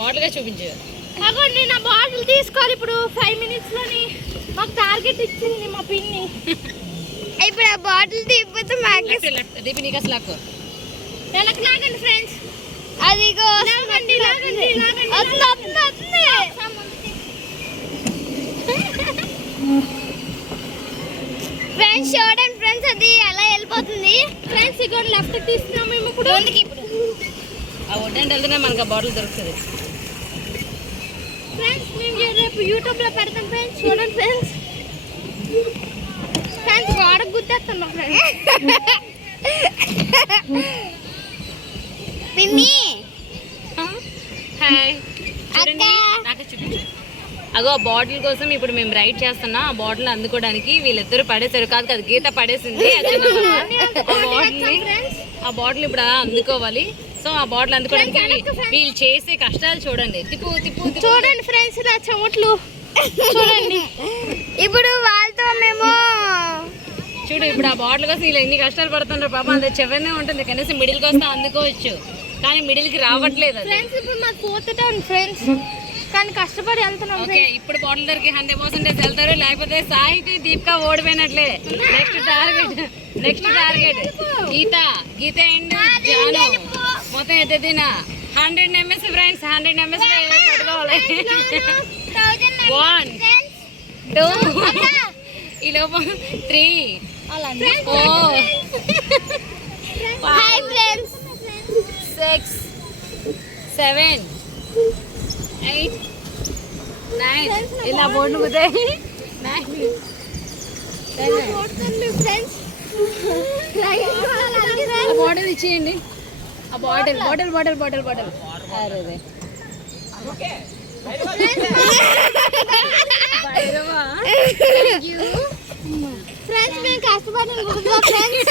Bottle గా చూపించు. అగోండి నా బాటిల్ తీసుకోవాలి ఇప్పుడు 5 minutes లోని మాకు టార్గెట్ ఇచ్చింది మా పిన్ని. ఇప్పుడు ఆ బాటిల్ తీపితే మాకు దీపి నీకు అసలు లాక్కో. వెనక్కి లాగండి ఫ్రెండ్స్. అదిగో లాగండి లాగండి లాగండి. వస్తుంది. ఫ్రెండ్స్ చూడండి ఫ్రెండ్స్ అది ఎలా వెళ్ళిపోతుంది. ఫ్రెండ్స్ ఇగో లెఫ్ట్ తీస్తున్నాం మేము ఇప్పుడు. ఇప్పుడు ఆ వడ్డంటే వెళ్తేనే మనకు ఆ బాటిల్ దొరుకుతుంది. ఫ్రెండ్స్ మేము రేపు యూట్యూబ్ లో పెడతాం ఫ్రెండ్స్. చూడండి ఫ్రెండ్స్. ఫ్రెండ్స్ గోడ గుద్దేస్తున్నాం ఫ్రెండ్స్. పిన్ని హాయ్ చూడండి నాకు చూపించు. అగో ఆ బాటిల్ కోసం ఇప్పుడు మేము రైడ్ చేస్తున్నాం. ఆ బాటిల్ అందుకోవడానికి వీళ్ళిద్దరు పడేశారు. కాదు కాదు గీత పడేసింది. ఆ బాటిల్ ఇప్పుడు అందుకోవాలి. సో ఆ బాటిల్ అందుకోవడానికి వీళ్ళు చేసే కష్టాలు చూడండి. తిప్పు తిప్పు చూడండి ఫ్రెండ్స్ నా చెమట్లు చూడండి. ఇప్పుడు వాళ్ళతో మేము చూడు ఇప్పుడు ఆ బాటిల్ కోసం వీళ్ళు ఎన్ని కష్టాలు పడుతున్నారు. పాపం అంత చివరినే ఉంటుంది. కనీసం మిడిల్కి వస్తే అందుకోవచ్చు కానీ మిడిల్కి రావట్లేదు. ఫ్రెండ్స్ ఇప్పుడు మాకు 4th టర్న్ ఫ్రెండ్స్ కానీ కష్టపడి వెళ్తున్నాం. ఓకే ఇప్పుడు బాటిల్ దగ్గరికి 100% వెళ్తారు. లేకపోతే సాహితి దీపిక ఓడిపోయినట్లే. Next target Geetha and Janu మొత్తం ఎత్తేదిన 100 ms ఫ్రెండ్స్. 100 ms పట్టుకోవాలి. 1 2 ఈ లోపు 3 4 5 6 7 8 9 ఇలా బోర్డు కుతాయి. 9 బాటిల్ ఇచ్చేయండి. ఆ బాటిల్ అరే ఫ్రెండ్స్ మేము కష్టపడి ఫ్రెండ్స్.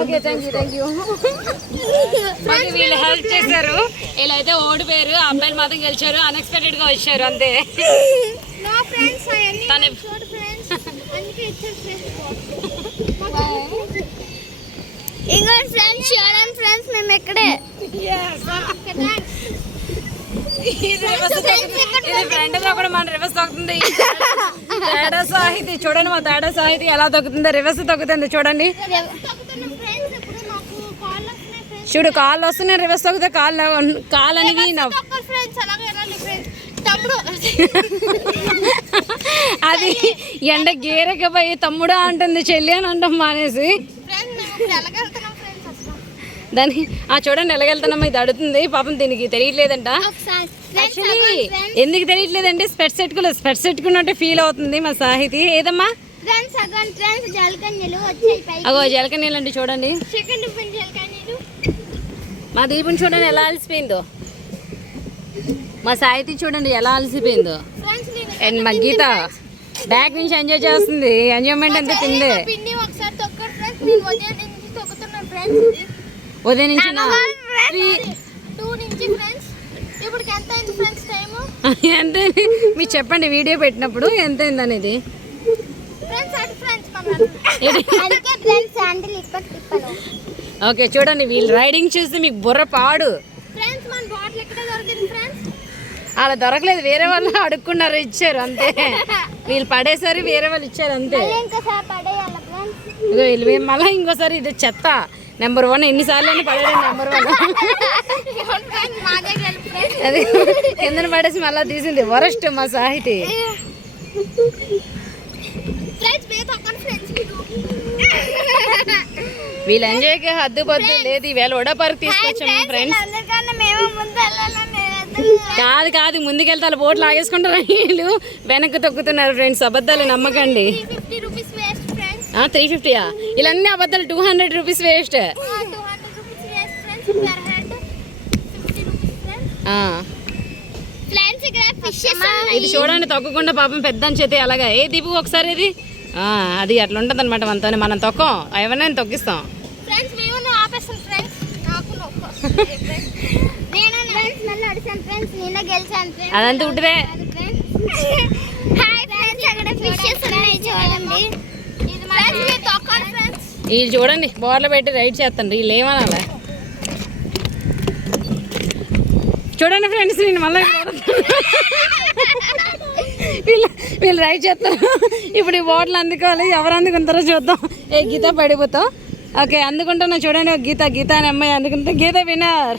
Okay thank you. వీళ్ళు హెల్ప్ చేశారు. ఇలా అయితే ఓడిపోయారు. అబ్బాయిలు మాత్రం గెలిచారు. అన్ఎక్స్పెక్టెడ్ గా వచ్చారు అంతే. ఇంకో ఫ్రెండ్స్ చూడండి ఫ్రెండ్స్ మేము ఇక్కడే ఫ్రెండ్ కూడా మన రివర్స్ తొక్కుతుంది. తేడా సాహితి చూడండి. మా తేడా సాహితి ఎలా తొక్కుతుందో రివర్స్ తొక్కుతుంది చూడండి. చూడు కాళ్ళు వస్తున్నాయి. రివర్స్ తొక్కితే కాళ్ళు అనేది అది ఎండ గేరకపోయి తమ్ముడా అంటుంది. చెల్లి అని అంటాం మానేసి దాన్ని చూడండి ఎలాగెళ్తున్నామా. ఇది అడుగుతుంది పాపం. దీనికి తెలియట్లేదంట. యాక్చువల్లీ ఎందుకు తెలియట్లేదంటే స్పెట్స్ పెట్టుకున్నట్టే ఫీల్ అవుతుంది మా సాహితి. ఏదమ్మా అగో జలకన్నీళ్ళు అంటే చూడండి. మా దీపం చూడండి ఎలా అలసిపోయిందో. మా సాహితి చూడండి ఎలా అలసిపోయిందో. అండ్ మా గీత బ్యాక్ నుంచి ఎంజాయ్ చేస్తుంది. ఎంజాయ్మెంట్ అంతా తిందే. ఉదయం నుంచి ఎంత మీరు చెప్పండి వీడియో పెట్టినప్పుడు ఎంత అయింది అనేది. ఓకే చూడండి వీళ్ళు రైడింగ్ చూస్తే మీకు బుర్ర పాడు. అలా దొరకలేదు. వేరే వాళ్ళు అడుక్కున్నారు ఇచ్చారు అంతే. వీళ్ళు పడేసారు వేరే వాళ్ళు ఇచ్చారు అంతే. వీళ్ళు మళ్ళీ ఇంకోసారి ఇది చెత్త నెంబర్ 1 ఎన్నిసార్లు పడేది నెంబర్ 1 అది కిందన పడేసి మళ్ళీ తీసింది. వరస్ట్ మా సాహితి. వీళ్ళు ఎంజాయ్కి హద్దు పద్దు లేదు. ఈవేళ వడపార్క్ తీసుకొచ్చాము ఫ్రెండ్స్. కాదు ముందుకెళ్తే వాళ్ళ బోట్లు లాగేసుకుంటారు. వీళ్ళు వెనక్కి తొక్కుతున్నారు ఫ్రెండ్స్. అబద్ధాలు నమ్మకండి. 350 ఇలాన్నీ అబద్ధాలు. 200 రూపీస్ వేస్ట్. ఇది చూడండి తొక్కకుండా పాపం పెద్ద చేతి అలాగా. ఏ దీపు ఒకసారి ఇది అది అట్లా ఉంటుంది అనమాట. మనతో మనం తొక్కం ఎవరైనా తొక్కిస్తాం. అదంతా ఉంటుందే. హాయ్ ఫ్రెండ్స్ అక్కడ ఫిషెస్ ఉన్నాయి చూడండి. వీళ్ళు చూడండి బోర్లో పెట్టి రైడ్ చేస్తాను వీళ్ళు ఏమనాలా చూడండి ఫ్రెండ్స్ నేను మళ్ళీ వీళ్ళు రైడ్ చేస్తారు. ఇప్పుడు ఈ బాటిల్ అందుకోవాలి, ఎవరు అందుకుంటారో చూద్దాం. ఏ గీత పడిపోతాం. ఓకే అందుకుంటున్నా చూడండి. గీత అని అమ్మాయి అందుకుంటే గీత విన్నర్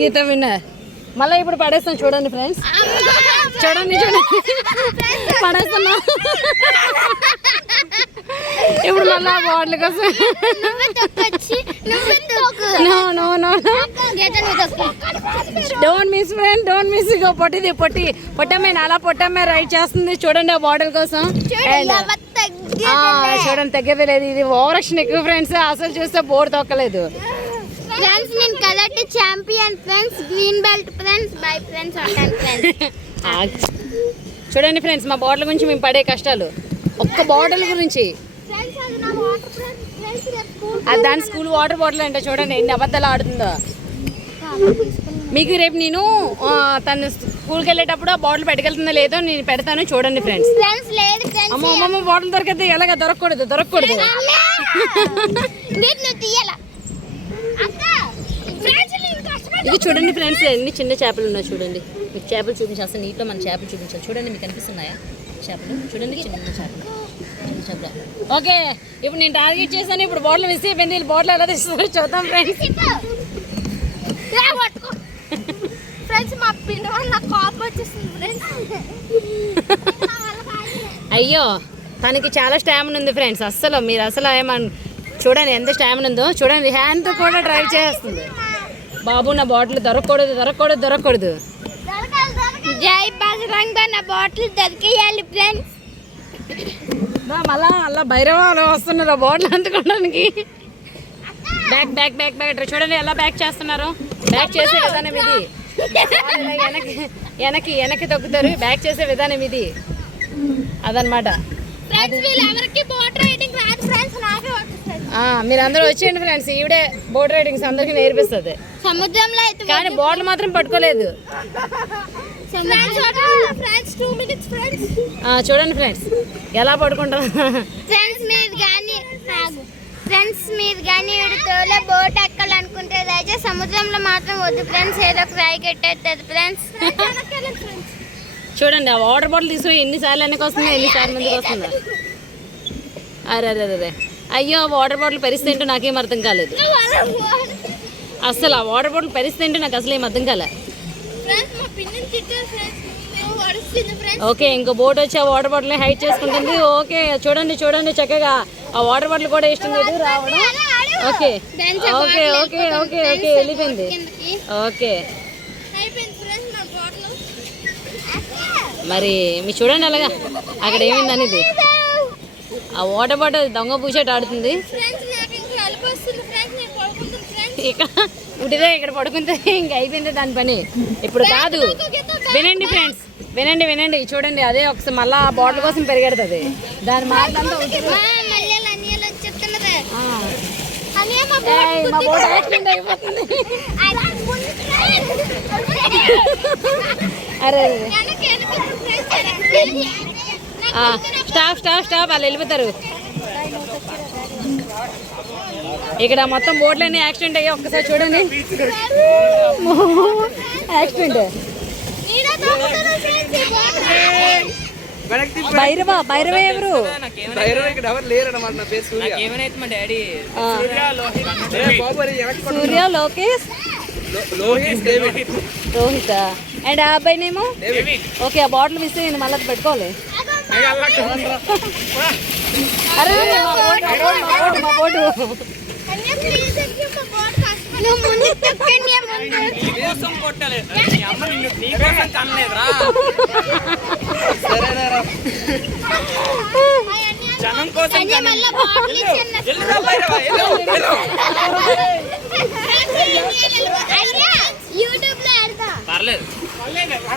గీత విన్నర్. మళ్ళీ ఇప్పుడు పడేస్తాం చూడండి ఫ్రెండ్స్. చూడండి పడేస్తున్నా. ఇప్పుడు మళ్ళీ ఆ బాటిల్ కోసం don't miss friend don't miss. ఇగో పొట్టమ్మాయి అలా పొట్టమ్మాయి రైడ్ చేస్తుంది చూడండి ఆ బాటిల్ కోసం. చూడండి తగ్గేది లేదు. ఇది ఓవరాక్షన్ ఎక్కువ ఫ్రెండ్స్. అసలు చూస్తే బోర్డు తొక్కలేదు ఫ్రెండ్స్. నేను colour champion friends, green belt friends. Bye friends ఉంటాను ఫ్రెండ్స్. చూడండి ఫ్రెండ్స్ మా బాటిల్ గురించి మేము పడే కష్టాలు. ఒక్క బాటిల్ గురించి దాని స్కూల్ వాటర్ బాటిల్ అంటే చూడండి ఎన్ని అబద్ధాలు ఆడుతుందో. మీకు రేపు నేను తను స్కూల్కి వెళ్ళేటప్పుడు ఆ బాటిల్ పెట్టుకెళ్తుందో లేదో నేను పెడతాను చూడండి ఫ్రెండ్స్. అమ్మ బాటిల్ దొరికితే ఎలాగ దొరకకూడదు. ఇది చూడండి ఫ్రెండ్స్ ఎన్ని చిన్న చేపలు ఉన్నాయి చూడండి. మీకు చేపలు చూపించాలి అసలు నీటిలో మన చేపలు చూపించాలి చూడండి. మీకు కనిపిస్తున్నాయా చేపలు? చూడండి చిన్న చేపలు. ఓకే ఇప్పుడు నేను టార్గెట్ చేశాను. ఇప్పుడు బాటిల్ మిస్ అయిపోయింది. బాటిల్ ఎలా తీసుకోవాలి చూద్దాం ఫ్రెండ్స్. అయ్యో తనకి చాలా స్టామినా ఉంది ఫ్రెండ్స్. మీరు అసలు ఏమన్నా చూడండి ఎంత స్టామినా ఉందో చూడండి. హ్యాండ్తో కూడా డ్రైవ్ చేస్తుంది. బాబు నా బాటిల్ దొరకకూడదు. జై బజరంగ నా బాటిల్ దొరికేయాలి ఫ్రెండ్స్. మళ్ళా అలా భైరవాలు వస్తున్నారు ఆ బాటిల్ అందుకోవడానికి. బ్యాక్ చూడండి ఎలా బ్యాక్ చేస్తున్నారు. బ్యాక్ చేసే విధానం ఇది. వెనక్కి తొక్కుతారు. బ్యాక్ చేసే విధానం ఇది అదనమాట. మీరు అందరూ వచ్చేయండి ఫ్రెండ్స్. ఈవిడే బోట్ రైడింగ్స్ అందరికి నేర్పిస్తుంది. సముద్రంలో కానీ బాటిల్ మాత్రం పట్టుకోలేదు. చూడండి ఫ్రెండ్స్ ఎలా పడుకుంటారు. మీరు కానీ తోలే బోట్ ఎక్కాలనుకుంటే దయచేసి సముద్రంలో మాత్రం వద్దు ఫ్రెండ్స్. ఏదో ఫ్రై కట్టేస్తుంది ఫ్రెండ్స్. చూడండి ఆ వాటర్ బాటిల్ తీసుకుని ఎన్నిసార్లు వెనక్కి వస్తుందో ఎన్నిసార్లు ముందుకు వస్తుందో. అరే అయ్యో వాటర్ బాటిల్ పరిస్థితి ఏంటో నాకేం అర్థం కాలేదు. అసలు ఆ వాటర్ బాటిల్ పరిస్థితి ఏంటో నాకు అసలు ఏం అర్థం కాలే. ఓకే ఇంకో బోట్ వచ్చి ఆ వాటర్ బాటిల్ హైట్ చేసుకుంటుంది. ఓకే చూడండి చక్కగా ఆ వాటర్ బాటిల్ కూడా ఇష్టం లేదు రావడం. ఓకే వెళ్ళిపోయింది. ఓకే మరి మీరు చూడండి అలాగా అక్కడ ఏమైంది అనేది. ఆ వాటర్ బాటిల్ దొంగ పూసేట ఆడుతుంది. ఇక్కడ ఉడిదే ఇక్కడ పడుకుంటే ఇంక అయిపోయింది దాని పని. ఇప్పుడు కాదు. వినండి ఫ్రెండ్స్ వినండి చూడండి. అదే ఒకసారి మళ్ళీ ఆ బాటిల్ కోసం పెరిగెడుతుంది. దాని మాటలంతా మా బోట్ యాక్సిడెంట్ అయిపోతుంది. అరే స్టాప్ వాళ్ళు వెళ్ళిపోతారు. ఇక్కడ మొత్తం బోట్లన్నీ యాక్సిడెంట్ అయ్యి ఒక్కసారి చూడండి. యాక్సిడెంట్ భైరవ ఎవరు? సూర్య లోకేష్ రోహిత్ అండ్ ఆ అబ్బాయినేమో. ఓకే ఆ బాటిల్ మిస్ అయ్యింది మళ్ళీ పెట్టుకోవాలి. అరే మా బోటు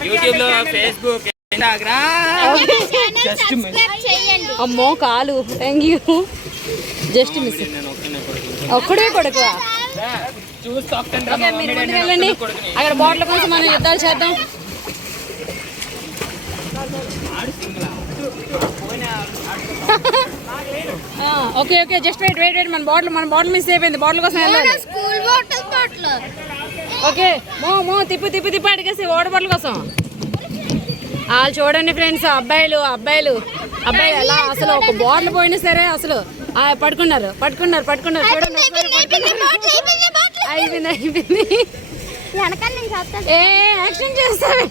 యూట్యూబ్ లో ఫేస్బుక్ అమ్మో కాలు. Thank you. జస్ట్ మిస్ ఒక్కడే కొడుకు. మీరు ముందుకు వెళ్ళండి. అక్కడ బాటిల్ కోసం మనం యుద్ధాలు చేద్దాం. ఓకే ఓకే జస్ట్ వెయిట్ మన బాటిల్ మిస్ అయిపోయింది. బాటిల్ కోసం వెళ్ళాలి. స్కూల్ బాటిల్ ఓకే మో తిప్పు అడిగేసి వాటర్ బాటిల్ కోసం. వాళ్ళు చూడండి ఫ్రెండ్స్, అబ్బాయిలు అలా అసలు ఒక బాటిల్ పోయినా సరే అసలు పట్టుకున్నారు చూడండి. అయిపోయింది. ఏ యాక్షన్ చేస్తావే?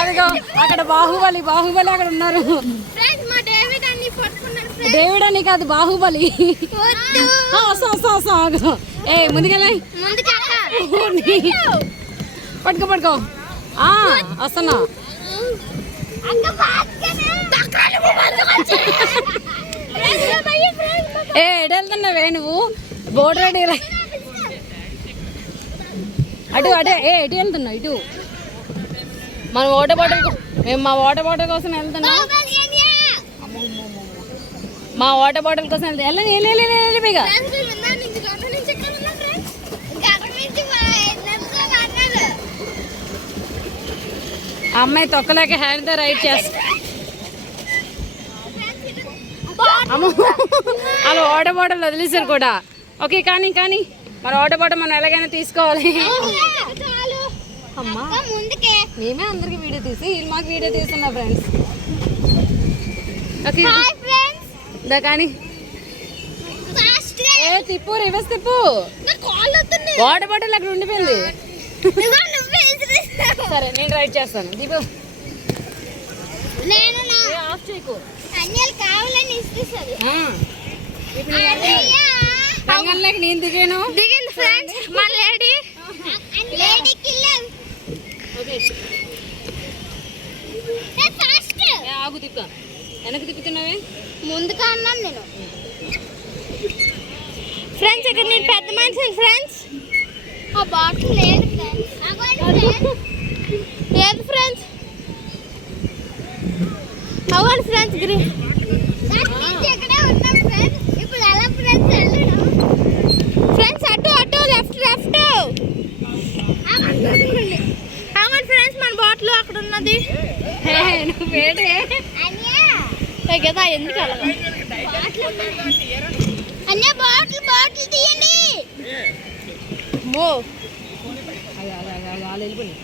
అదిగో అక్కడ బాహుబలి అక్కడ ఉన్నారు. డేవిడ్ అని కాదు, బాహుబలి. ఏ ముందుకెళ్ళి పట్టుకో వస్తున్నా. ఏ ఎటు వెళ్తున్నావే నువ్వు? బోర్డు రెడీ అటు ఎటు వెళ్తున్నావు? ఇటు మన మేము మా వాటర్ బాటిల్ కోసం వెళ్తున్నాం. మా వాటర్ బాటిల్ కోసం వెళ్తాం. వెళ్ళి పైగా అమ్మాయి తొక్కలేక హ్యాండ్తో రైడ్ చేస్తా. అమ్మ అలా వాటర్ బాటిల్ వదిలేసారు కూడా. ఓకే కానీ మరి వాటర్ బాటిల్ మనం ఎలాగైనా తీసుకోవాలి. అమ్మా మేమే అందరికి వీడియో తీసి వీళ్ళు మాకు వీడియో తీస్తున్నా ఫ్రెండ్స్. ఓకే కానీ తిప్పు రివర్స్ తిప్పు. వాటర్ బాటిల్ అక్కడ ఉండిపోయింది. సరే నేను రైడ్ చేస్తాను. దీపు ఆఫ్ చేయకు. రంగంలోకి నేను దిగాను. దిగింది ఫ్రెండ్స్ మా లేడీ. ఆగు తిప్ప. వెనక్కి తిప్పుతున్నావే? ముందుగా అన్నాను నేను. ఫ్రెండ్స్ ఇక్కడ నేను పెద్ద మనిషి ఫ్రెండ్స్. ఆ బాటిల్ లేదు ఫ్రెండ్స్. లేదు ఫ్రెండ్స్. అవును ఫ్రెండ్స్ గ్రీన్ ఎక్కడే ఉన్నాం ఫ్రెండ్స్. ఇప్పుడు ఎలా ఫ్రెండ్స్ వెళ్ళడం? ఫ్రెండ్స్ అటు లెఫ్ట్ అవును ఫ్రెండ్స్ మన బాటిల్ అక్కడ ఉన్నది. నువ్వు వేడే కదా ఎందుకు అన్న బాటిల్ తీయండి. మో వెళ్ళిపోయి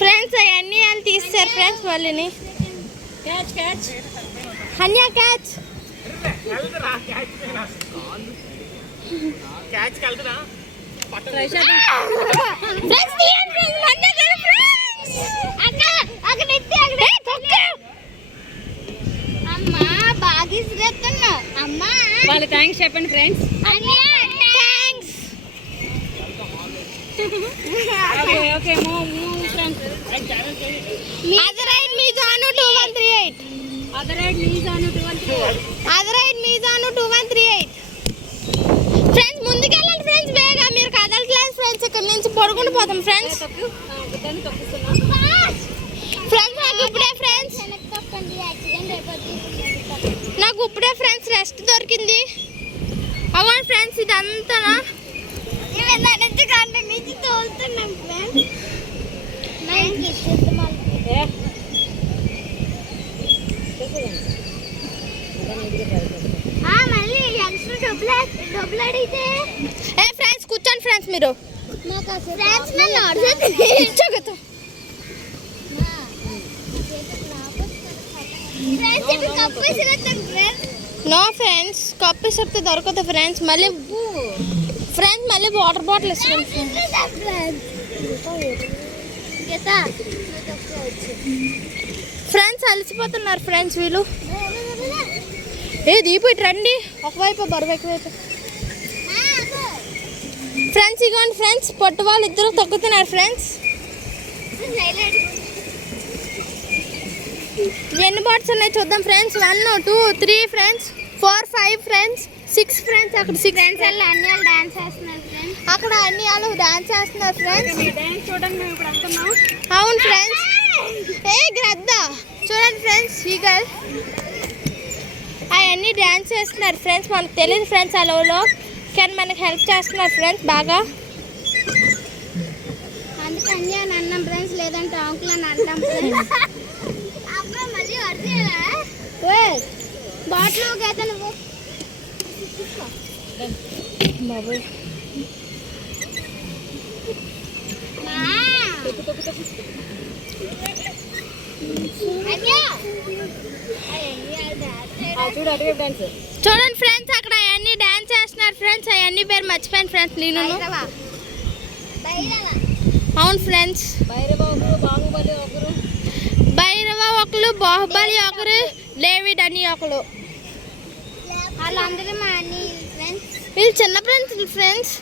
ఫ్రెండ్స్ అవన్నీ వాళ్ళు తీస్తారు ఫ్రెండ్స్. వాళ్ళని క్యాచ్ హన్యా క్యాచ్ అమ్మా బాగా ఇస్తున్నా. అమ్మా వాళ్ళు థ్యాంక్స్ చెప్పండి friends. Thanks. Okay move friends. అదరైడ్ మీజాను 2138. ఫ్రెండ్స్ ముందుకెళ్ళండి ఫ్రెండ్స్ వేగా. మీరు కదలట్లేదు ఫ్రెండ్స్. ఇక్కడ నుంచి పడుకుంటూ పోతాం ఫ్రెండ్స్. నాకు ఇప్పుడే ఫ్రెండ్స్ రెస్ట్ దొరికింది. అవును ఫ్రెండ్స్ ఇదంతా తోలుతున్నాం ఫ్రెండ్స్. మళ్ళీ ఎక్స్ట్రా డబ్బులు అడిగితే ఫ్రెండ్స్ కూర్చోండి ఫ్రెండ్స్. మీరు నో ఫ్రెండ్స్ కప్పు ఇస్తే దొరకదు ఫ్రెండ్స్. మళ్ళీ వాటర్ బాటిల్ ఇస్తాను ఫ్రెండ్స్. అలసిపోతున్నారు ఫ్రెండ్స్ వీళ్ళు. దీపు ఇటు రండి. ఒకవైపు బరువు ఎక్కువైపు ఫ్రెండ్స్. ఇగోండి ఫ్రెండ్స్ పొట్టు వాళ్ళు ఇద్దరు తొక్కుతున్నారు ఫ్రెండ్స్. ఎన్ని బాట్స్ ఉన్నాయి చూద్దాం ఫ్రెండ్స్. 1 2 3 friends 4 5 friends 6 friends. అక్కడ 6 ఫ్రెండ్స్ అన్ని వాళ్ళు డాన్స్ చేస్తున్నారు ఫ్రెండ్స్. అక్కడ అన్ని వాళ్ళు డాన్స్ చేస్తున్నారు ఫ్రెండ్స్. డాన్స్ చూడండి మేము ఇప్పుడు వెళ్తున్నాం. అవును ఫ్రెండ్స్ ఏ గ్రద్ద చూడండి ఫ్రెండ్స్ ఈ గర్ల్ అవన్నీ డ్యాన్స్ చేస్తున్నారు ఫ్రెండ్స్. మనకు తెలియదు ఫ్రెండ్స్ అలవలో, కానీ మనకి హెల్ప్ చేస్తున్నారు ఫ్రెండ్స్ బాగా. అందుకని అని అన్నాం ఫ్రెండ్స్, లేదంటే అంకుల్ అని అంటాం ఫ్రెండ్స్. బాటిల్ అయితే నువ్వు బాబోయ్ చూడండి ఫ్రెండ్స్ అక్కడ అవన్నీ డాన్స్ చేస్తున్నారు ఫ్రెండ్స్. అవన్నీ పేరు మర్చిపోయాను ఫ్రెండ్స్ నేను. అవును ఫ్రెండ్స్, భైరవ ఒకరు, బాహుబలి ఒకరు, డేవిడ్ అని ఒకరు. వాళ్ళందరూ మా అన్ని ఫ్రెండ్స్. వీళ్ళు చిన్న ఫ్రెండ్స్ ఫ్రెండ్స్.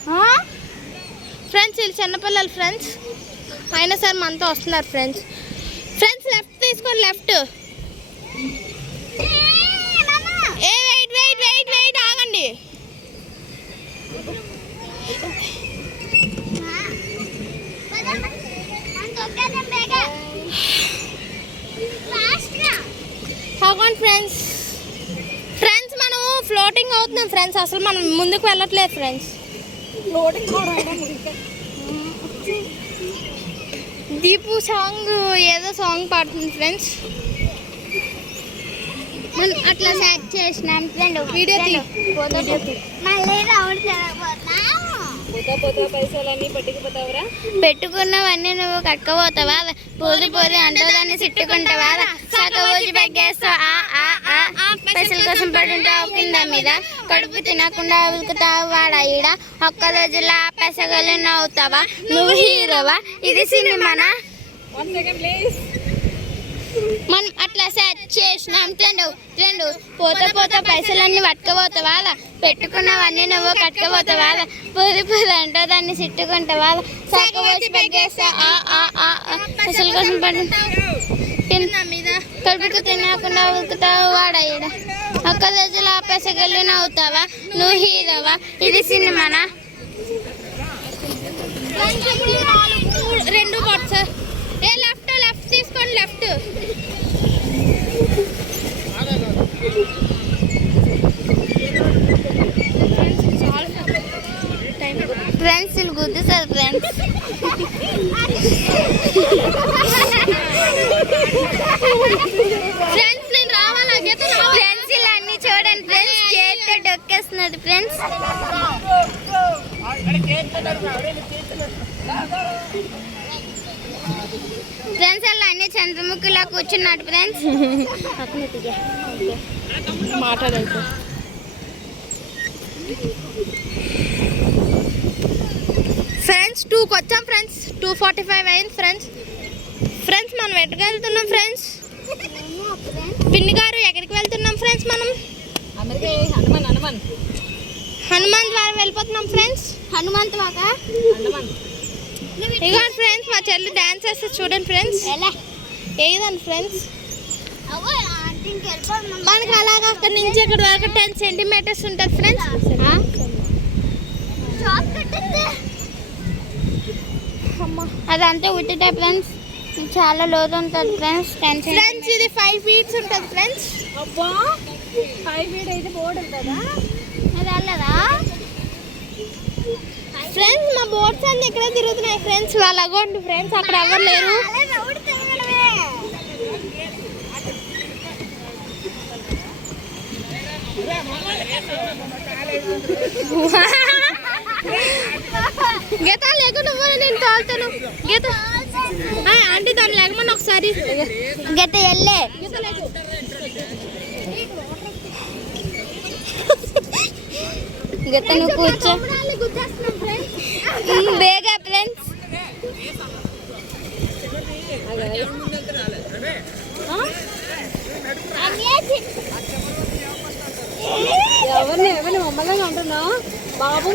వీళ్ళు చిన్నపిల్లలు ఫ్రెండ్స్. అయినా సరే మనతో వస్తున్నారు ఫ్రెండ్స్. లెఫ్ట్ తీసుకోండి, లెఫ్ట్. ఏ వెయిట్ ఆగండి. అవ్వండి ఫ్రెండ్స్. మనం ఫ్లోటింగ్ అవుతున్నాం ఫ్రెండ్స్. అసలు మనం ముందుకు వెళ్ళట్లేదు ఫ్రెండ్స్. దీపు సాంగ్ ఏదో సాంగ్ పాడుతుంది ఫ్రెండ్స్. మనం అట్లా సెట్ చేసినాం ఫ్రెండ్. వీడియో మళ్ళీ రౌండ్ పైసలన్నీ పట్టుకుపోతావురా. పెట్టుకున్నవన్నీ నువ్వు కట్టుకోపోతావా? పోది అంటోదాన్ని తిట్టుకుంటావా? సగోజు బెగ్గేస్తావు, పైసల కోసం పడుంటావు కింద మీద. కడుపు తినకుండా ఉలుకుతావు వాడ ఈడ. ఒక్క రోజులా పెసగలు నవ్వుతావా? నువ్వు హీరోవా? ఇది సినిమానా? మనం అట్లా సెట్ చేసినాం ఫ్రెండ్. పోతా పైసలన్నీ పట్టుకుపోతావా? పెట్టుకున్నవన్నీ నువ్వు కట్టుకుపోతావా? పోది అంటో దాన్ని తిట్టుకుంటావా? సగ వచ్చి పెగ్గేస్తా, పైసల కోసం పడు మీద. కడుపుకు తినకుండా ఉలుకుతావు వాడ ఈడ. ఒక్క రోజులా పెసగలు నవ్వుతావా? నువ్వు హీరోవా? ఇది సినిమానా? రెండు కొట్టు. ఏ లెఫ్ట్ తీసుకోండి, లెఫ్ట్. ఫ్రెండ్స్ వీళ్ళు గుద్దుతారు ఫ్రెండ్స్. ఫ్రెండ్స్ నేను రావాలా? ఫ్రెండ్స్ ఇలా అన్ని చూడండి ఫ్రెండ్స్. చేతితో డొక్కేస్తున్నారు ఫ్రెండ్స్. ఫ్రెండ్స్ అలా అన్ని చంద్రముఖిలా కూర్చున్నాడు ఫ్రెండ్స్. మాట్లాడదు ఫ్రెండ్స్. 2కి వచ్చాం ఫ్రెండ్స్. 2:45 అయింది ఫ్రెండ్స్. మనం ఎక్కడికి వెళ్తున్నాం ఫ్రెండ్స్? పిన్ని గారు ఎక్కడికి వెళ్తున్నాం ఫ్రెండ్స్? మనం హనుమంత్ వారు వెళ్ళిపోతున్నాం ఫ్రెండ్స్. హనుమంత్ మాక ఇక ఫ్రెండ్స్ మా చెల్లి డాన్స్ చేస్తే చూడండి ఫ్రెండ్స్. ఏదండి ఫ్రెండ్స్ మనకి అలాగా అక్కడి నుంచి ఇక్కడ వరకు 10 సెంటీమీటర్స్ ఉంటుంది ఫ్రెండ్స్. అదంతా ఉట్టితే ఫ్రెండ్స్. చాలా లోతు ఉంటుంది ఫ్రెండ్స్. ఫ్రెండ్స్ ఇది 5 feet ఉంటుంది ఫ్రెండ్స్. అబ్బా 5 feet అయితే బోర్డు ఉంటుందా? అది వెళ్ళదా ఫ్రెండ్స్? మా బోట్స్ అన్ని ఇక్కడ తిరుగుతున్నాయి ఫ్రెండ్స్. వాళ్ళు అగోండి ఫ్రెండ్స్, అక్కడ ఎవరు లేరు. గీత లేకు, నువ్వు నేను తోలుతాను. గీత ఆంటీ దాన్ని లేకమని ఒకసారి. గత వెళ్ళే గత నువ్వు కూర్చో బేగా ఫ్రెండ్స్. ఎవరిని మమ్మల్ని అంటున్నావు బాబు?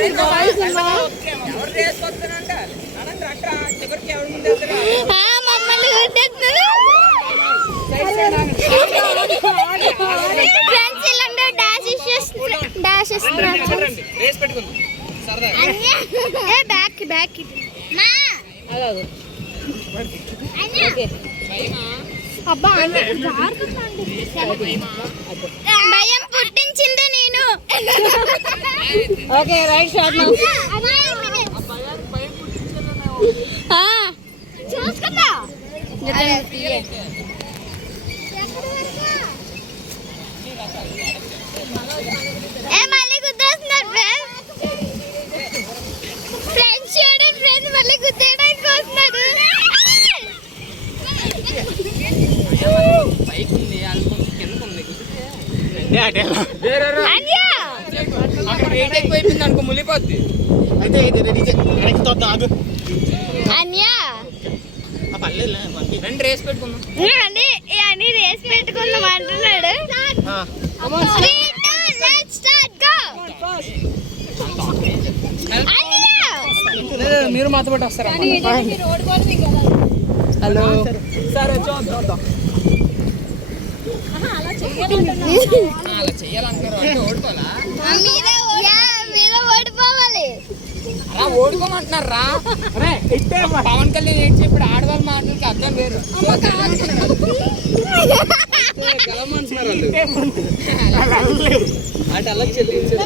మమ్మల్ని ఫ్రెండ్స్ ఇలాంటి డాష్ ఇస్తున్నారు. బ్యాక్ అబ్బా భయం పుట్టించింది నేను. ఓకే రైట్ షాట్ చూసుకుందా మళ్ళీ గుద్దేస్తున్నారు ఫ్రెండ్స్ చూడండి ఫ్రెండ్స్ మళ్ళీ గుద్దేయడానికి వస్తున్నారు. అన్యా అనుకో ములిపోద్ది. అన్యా రెండు రేస్ పెట్టుకుందాం. అండి అని రేస్ పెట్టుకుందాం అంటున్నాడు. మీరు మాతో పాటు వస్తారా? హలో సరే చూద్దాం. అలా చెయ్యాలంటారు అంటే ఓడిపోవాలా? మీద ఓడిపోవాలి. అలా ఓడిపోమంటున్నారా? పవన్ కళ్యాణ్ ఏం చెప్పాడు? ఆడవాళ్ళ మాటలకి అర్థం వేరు. గెలవమంటున్నారు అంటే అలా చెల్లించారు.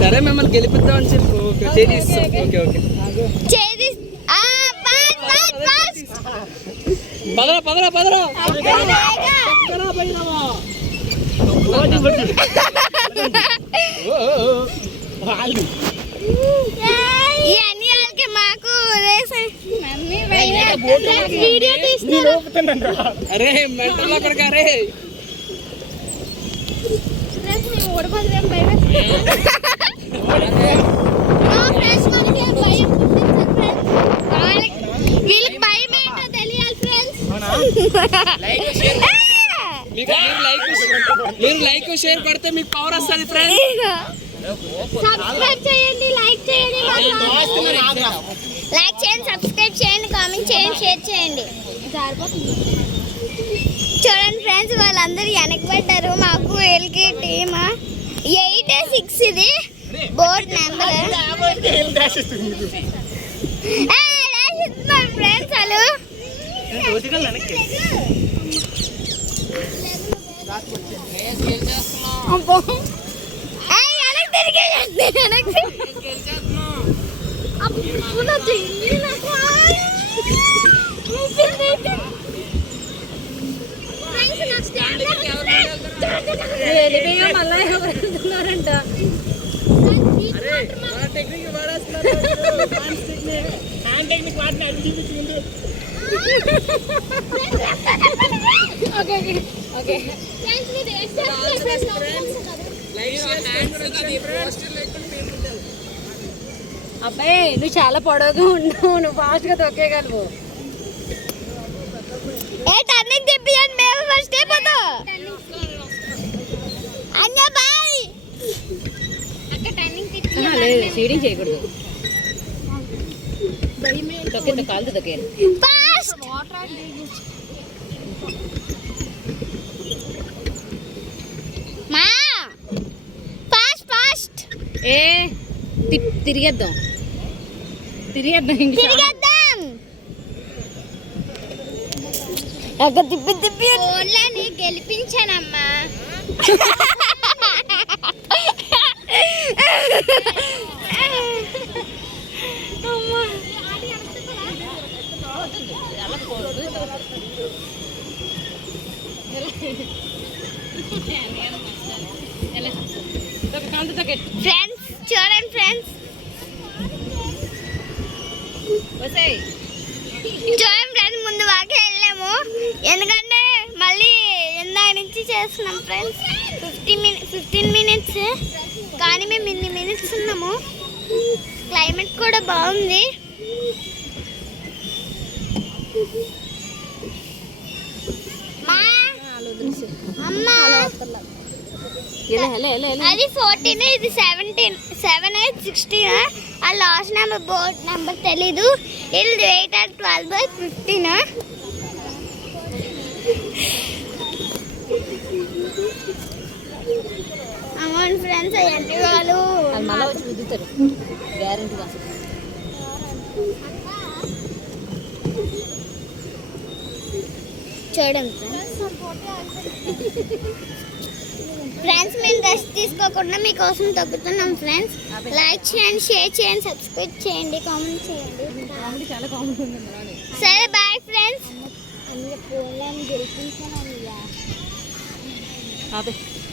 సరే మిమ్మల్ని గెలిపిద్దామని చెప్పు. ఓకే ఓకే ఓకే పదరా పదరా పదరా. ఈ అన్ని వాళ్ళకి మాకు వీడియో తీస్తున్నారు. అరే మెంటల్ అక్కడికి. అరే వీళ్ళకి భయం ఏంటో తెలియాలి ఫ్రెండ్స్. మీరు లైక్ షేర్ కొడితే మీకు పవర్ వస్తుంది ఫ్రెండ్స్. సబ్స్క్రైబ్ చేయండి, లైక్ చేయండి, సబ్స్క్రైబ్ చేయండి, కామెంట్ చేయండి, షేర్ చేయండి. చూడండి ఫ్రెండ్స్ వాళ్ళందరూ వెనకబడ్డారు. మాకు వీళ్ళకి టీమ్ 8-6 ఇది బోర్డ్ నెంబర్. ఫ్రెండ్స్ వాళ్ళు మళ్ళీ ఎవరు వెళ్తున్నారంట. అబ్బాయి నువ్వు చాలా పొడవుగా ఉన్నావు, నువ్వు ఫాస్ట్ గా తొక్కేయగలవు. టర్నింగ్ తిప్పియండి, మేము ఫస్ట్ అయిపోతాం. అన్న బాయ్ అక్క టర్నింగ్ తిప్పి. లేదు సీడింగ్ చేయకూడదు. తొక్కే కాలుతో తొక్కే. ఫాస్ట్ మా ఫాస్ట్ ఫాస్ట్ తిరిగేద్దాం తిరిగేద్దాం. అక్క తిప్పి తిప్పి ఓన్లని గెలిపించానమ్మా. ఫ్రెండ్స్ చూడండి ఫ్రెండ్స్ చూడండి ఫ్రెండ్స్ ముందు వాకే వెళ్ళాము. ఎందుకంటే మళ్ళీ ఇందాక నుంచి చేస్తున్నాం ఫ్రెండ్స్. 15 minutes కానీ మేము ఇన్ని మినిట్స్ ఉన్నాము. క్లైమేట్ కూడా బాగుంది. అమ్మా అది 14 ఇది 17 7 8 16 ఆ లాస్ట్ నెంబర్ బోర్డ్ నెంబర్ తెలీదు. ఇది 8 and 12/15. అవును ఫ్రెండ్స్ అవన్నీ వాళ్ళు వాళ్ళు మళ్ళీ వచ్చి గుద్దుతారు గ్యారెంటీగా. చూడండి ఫ్రెండ్స్, మేము రెస్ట్ తీసుకోకుండా మీకోసం తగ్గుతున్నాం ఫ్రెండ్స్. లైక్ చేయండి, షేర్ చేయండి, సబ్స్క్రైబ్ చేయండి, కామెంట్ చేయండి. కామెడీ చాలా కామెడీ ఉంది అందులోనే. సరే బాయ్ ఫ్రెండ్స్. అందులో పోలేని గెలిపించాను. ఆపే.